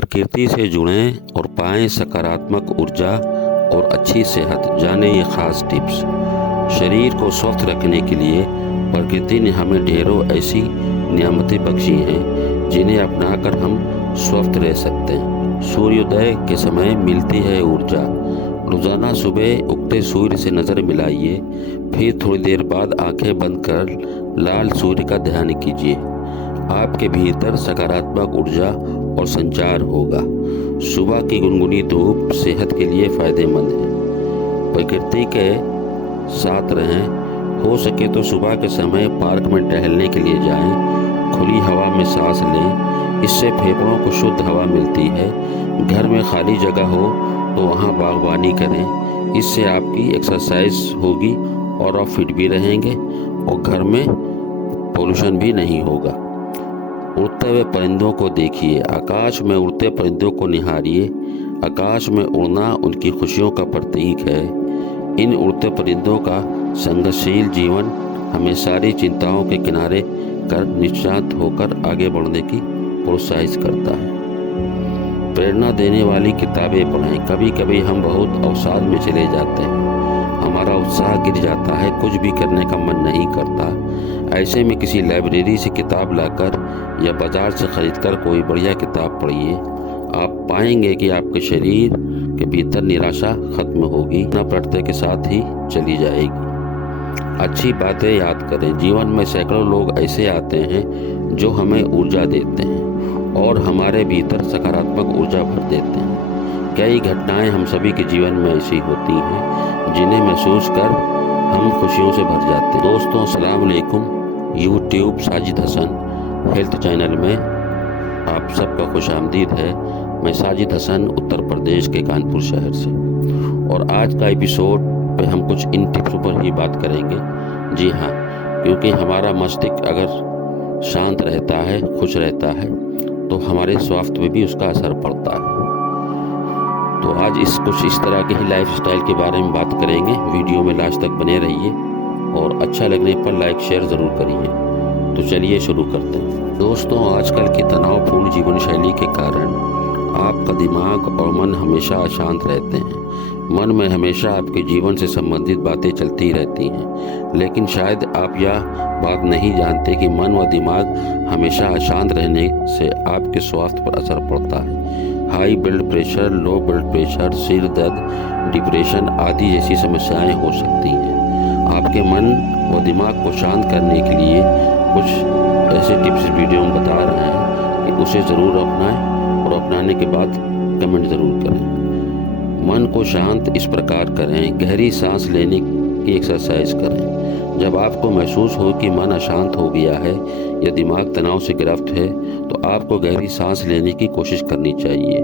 प्रकृति से जुड़ें और पाएं सकारात्मक ऊर्जा और अच्छी सेहत। जाने ये खास टिप्स। शरीर को स्वस्थ रखने के लिए प्रकृति ने हमें ढेरों ऐसी नियामतें बख्शी हैं जिन्हें अपनाकर हम स्वस्थ रह सकते हैं। सूर्योदय के समय मिलती है ऊर्जा। रोजाना सुबह उगते सूर्य से नज़र मिलाइए, फिर थोड़ी देर बाद आंखें बंद कर लाल सूर्य का ध्यान कीजिए। आपके भीतर सकारात्मक ऊर्जा और संचार होगा। सुबह की गुनगुनी धूप सेहत के लिए फायदेमंद है। प्रकृति के साथ रहें। हो सके तो सुबह के समय पार्क में टहलने के लिए जाएं। खुली हवा में सांस लें, इससे फेफड़ों को शुद्ध हवा मिलती है। घर में खाली जगह हो तो वहाँ बागवानी करें, इससे आपकी एक्सरसाइज होगी और आप फिट भी रहेंगे और घर में पोल्यूशन भी नहीं होगा। उड़ते हुए परिंदों को देखिए। आकाश में उड़ते परिंदों को निहारिए। आकाश में उड़ना उनकी खुशियों का प्रतीक है। इन उड़ते परिंदों का संघर्षशील जीवन हमें सारी चिंताओं के किनारे कर निश्चिंत होकर आगे बढ़ने की प्रोत्साहित करता है। प्रेरणा देने वाली किताबें पढ़ें। कभी कभी हम बहुत अवसाद में चले जाते हैं, हमारा उत्साह गिर जाता है, कुछ भी करने का मन नहीं करता। ऐसे में किसी लाइब्रेरी से किताब लाकर या बाजार से खरीदकर कोई बढ़िया किताब पढ़िए। आप पाएंगे कि आपके शरीर के भीतर निराशा खत्म होगी, न पढ़ते के साथ ही चली जाएगी। अच्छी बातें याद करें। जीवन में सैकड़ों लोग ऐसे आते हैं जो हमें ऊर्जा देते हैं और हमारे भीतर सकारात्मक ऊर्जा भर देते हैं। कई घटनाएं हम सभी के जीवन में ऐसी होती हैं जिन्हें महसूस कर हम खुशियों से भर जाते हैं। दोस्तों, अस्सलाम वालेकुम। YouTube Sajid Hasan health channel में आप सबका खुशामदीद है। मैं साजिद हसन उत्तर प्रदेश के कानपुर शहर से, और आज का एपिसोड पे हम कुछ इन टिप्स पर ही बात करेंगे। जी हाँ, क्योंकि हमारा मस्तिष्क अगर शांत रहता है, खुश रहता है, तो हमारे स्वास्थ्य में भी उसका असर पड़ता है। तो आज कुछ इस तरह के ही लाइफस्टाइल के बारे में बात करेंगे। वीडियो में लास्ट तक बने रहिए और अच्छा लगने पर लाइक शेयर ज़रूर करिए। तो चलिए शुरू करते हैं। दोस्तों, आजकल की तनावपूर्ण जीवन शैली के कारण आपका दिमाग और मन हमेशा अशांत रहते हैं। मन में हमेशा आपके जीवन से संबंधित बातें चलती रहती हैं, लेकिन शायद आप यह बात नहीं जानते कि मन व दिमाग हमेशा अशांत रहने से आपके स्वास्थ्य पर असर पड़ता है। High blood pressure, low blood pressure, सिर दर्द, डिप्रेशन आदि जैसी समस्याएं हो सकती हैं। आपके मन व दिमाग को शांत करने के लिए कुछ ऐसे टिप्स वीडियो में बता रहे हैं कि उसे ज़रूर अपनाएं और अपनाने के बाद कमेंट ज़रूर करें। मन को शांत इस प्रकार करें। गहरी सांस लेने की एक्सरसाइज करें। जब आपको महसूस हो कि मन अशांत हो गया है या दिमाग तनाव से गिरफ्त है, तो आपको गहरी सांस लेने की कोशिश करनी चाहिए।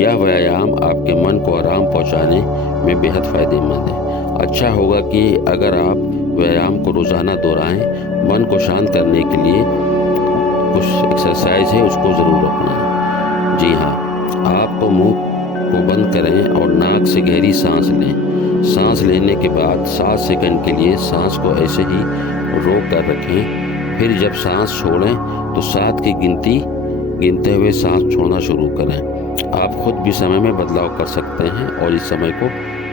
यह व्यायाम आपके मन को आराम पहुंचाने में बेहद फायदेमंद है। अच्छा होगा कि अगर आप व्यायाम को रोज़ाना दोहराएं। मन को शांत करने के लिए कुछ एक्सरसाइज है, उसको ज़रूर अपनाएं। जी हाँ, आपको मुंह को बंद करें और नाक से गहरी सांस लें। सांस लेने के बाद 7 सेकंड के लिए सांस को ऐसे ही रोक कर रखें। फिर जब सांस छोड़ें तो 7 की गिनती गिनते हुए सांस छोड़ना शुरू करें। आप खुद भी समय में बदलाव कर सकते हैं और इस समय को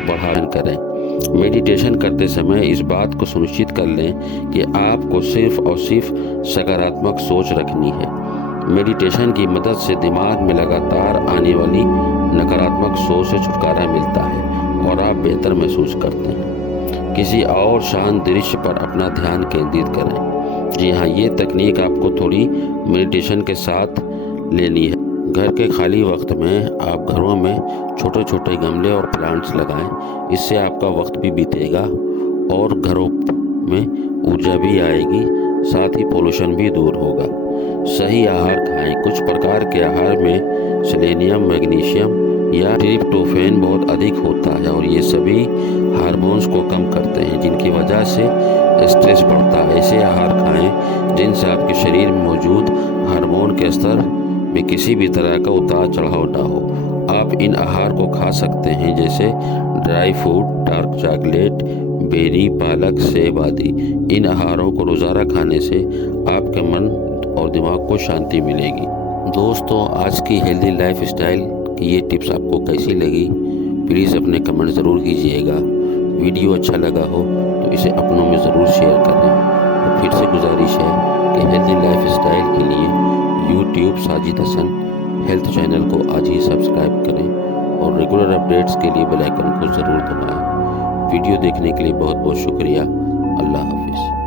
बढ़ाकर करें। मेडिटेशन करते समय इस बात को सुनिश्चित कर लें कि आपको सिर्फ और सिर्फ सकारात्मक सोच रखनी है। मेडिटेशन की मदद से दिमाग में लगातार आने वाली नकारात्मक सोच से छुटकारा मिलता है और आप बेहतर महसूस करते हैं। किसी और शांत दृश्य पर अपना ध्यान केंद्रित करें। जी हाँ, ये तकनीक आपको थोड़ी मेडिटेशन के साथ लेनी है। घर के खाली वक्त में आप घरों में छोटे छोटे गमले और प्लांट्स लगाएं। इससे आपका वक्त भी बीतेगा और घरों में ऊर्जा भी आएगी, साथ ही पोल्यूशन भी दूर होगा। सही आहार खाएं। कुछ प्रकार के आहार में सेलेनियम, मैग्नीशियम या ट्रिप्टोफैन बहुत अधिक होता है और ये सभी हार्मोन्स को कम करते हैं, जिनकी वजह से स्ट्रेस बढ़ता है। ऐसे आहार खाएं जिनसे आपके शरीर में मौजूद हार्मोन के स्तर में किसी भी तरह का उतार चढ़ाव ना हो। आप इन आहार को खा सकते हैं, जैसे dry fruit, dark chocolate, berry, पालक, सेब आदि। इन आहारों को रोज़ाना खाने से आपके मन और दिमाग को शांति मिलेगी। दोस्तों, आज की हेल्दी लाइफ स्टाइल की ये टिप्स आपको कैसी लगी, प्लीज़ अपने कमेंट ज़रूर कीजिएगा। वीडियो अच्छा लगा हो तो इसे अपनों में ज़रूर शेयर करें। और फिर से गुजारिश है कि हेल्दी लाइफ स्टाइल के लिए YouTube Sajid Hasan health channel को आज ही सब्सक्राइब करें और रेगुलर अपडेट्स के लिए बेल आइकन को ज़रूर दबाएं। वीडियो देखने के लिए बहुत बहुत शुक्रिया। अल्लाह हाफिज़।